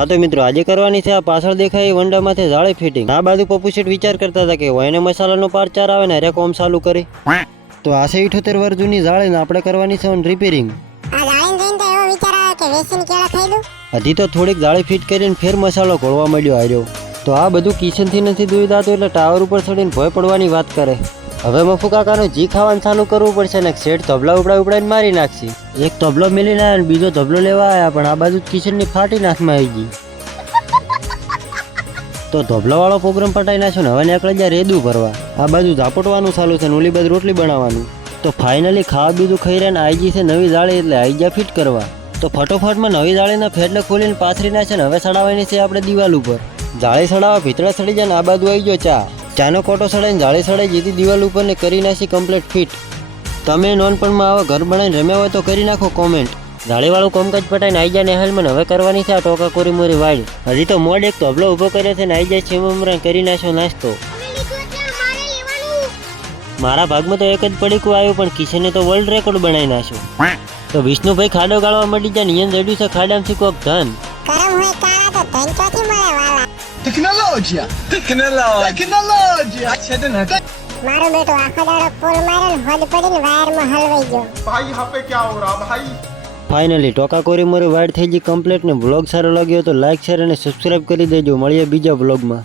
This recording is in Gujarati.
હા તો મિત્રો આજે કરવાની છે આ પાછળ દેખાય એ વંડામાંથી જાળી ફિટિંગ। આ બાજુ પપ્પુ શેઠ વિચાર કરતા હતા કે વાયને મસાલાનો પાર્ટ 4 આવે ને અરે કોમ ચાલુ કરી તો આ 78 વર્ષ જૂની જાળી ને આપણે કરવાની છે રિપેરિંગ। આ જાળીને જોઈને તો એવો વિચાર આવે કે વેસીને કેળા થઈ દઉં। હજી તો થોડીક જાળી ફિટ કરીને ફેર મસાલો ઘોળવા માંડ્યો આવ્યો। તો આ બધું કિચનથી નથી દૂર દાતું એટલે ટાવર ઉપર ચડીને ભય પડવાની વાત કરે। હવે મફુ કાકાનો જી ખાવાનું ચાલુ કરવું પડશે ને શેઠ તબલા ઉપડાઈને મારી નાખશે। એક તબલો મિલીને આવ્યો બીજો તબલો લેવા આવ્યા પણ આ બાજુ કિચનની ફાટી નાખમાં આવી ગઈ। તો તબલા વાળો પ્રોગ્રામ પટાઈ નાખ્યો ને હવે નીકળી જાય રેદું ભરવા। આ બાજુ ઝાપટવાનું ચાલુ છે ને ઓલી બાજુ રોટલી બનાવવાનું। તો ફાઇનલી ખાવા બીજું ખાઈ રહ્યા ને આવી ગઈ છે નવી જાળી એટલે આવી ગયા ફિટ કરવા। તો ફટોફટમાં નવી જાળીના ફેટલે ખોલીને પાથરી નાખે ને હવે સડાવવાની છે આપણે દિવાલ ઉપર। જાળી સડાવવા ભીતળા સડી જાય ને આ બાજુ આવી ગયો ચાનો કોટો સડાઈને જાળી સડાઈ જીતી દિવાલ ઉપર ને કરી નાખી કમ્પ્લીટ ફિટ। તમે નોનપણમાં આવા ઘર બનાવીને રમ્યા હોય તો કરી નાખો કોમેન્ટ। જાળીવાળું કોમકાજ પટાઈને આવી જાય નેહાલમાં હવે કરવાની છે આ ટોકા કોરી મોરી વાડ। હજી તો મોડ એક તબલો ઊભો કર્યો છે ને આવી જાય છે મમરા કરી નાખ્યો નાસ્તો। મારા ભાગમાં તો એક જ પડીકું આવ્યું પણ કિશને તો વર્લ્ડ રેકોર્ડ બનાવી નાખ્યો। તો વિષ્ણુભાઈ ખાડો ગાળવા મળી જાય નિયન જડ્યું છે ખાડામાંથી કોક ધન। ગરમ હોય કાળા તો ધન ચોથી મળે વાલા। टेक्नोलॉजी अच्छे दिन है મારો બેટો આખો દાડો ફૂલ માર્યો ને હોદ પડીને વાયરમાં હલવાઈ ગયો। भाई यहाँ पे क्या हो रहा भाई। ફાઇનલી ટોકા કોરી મોરી વાડ થઈ ગઈ કમ્પ્લીટ ને વ્લોગ સારો લાગ્યો તો લાઈક શેર અને સબસ્ક્રાઇબ કરી દેજો। મળીએ બીજા વ્લોગમાં।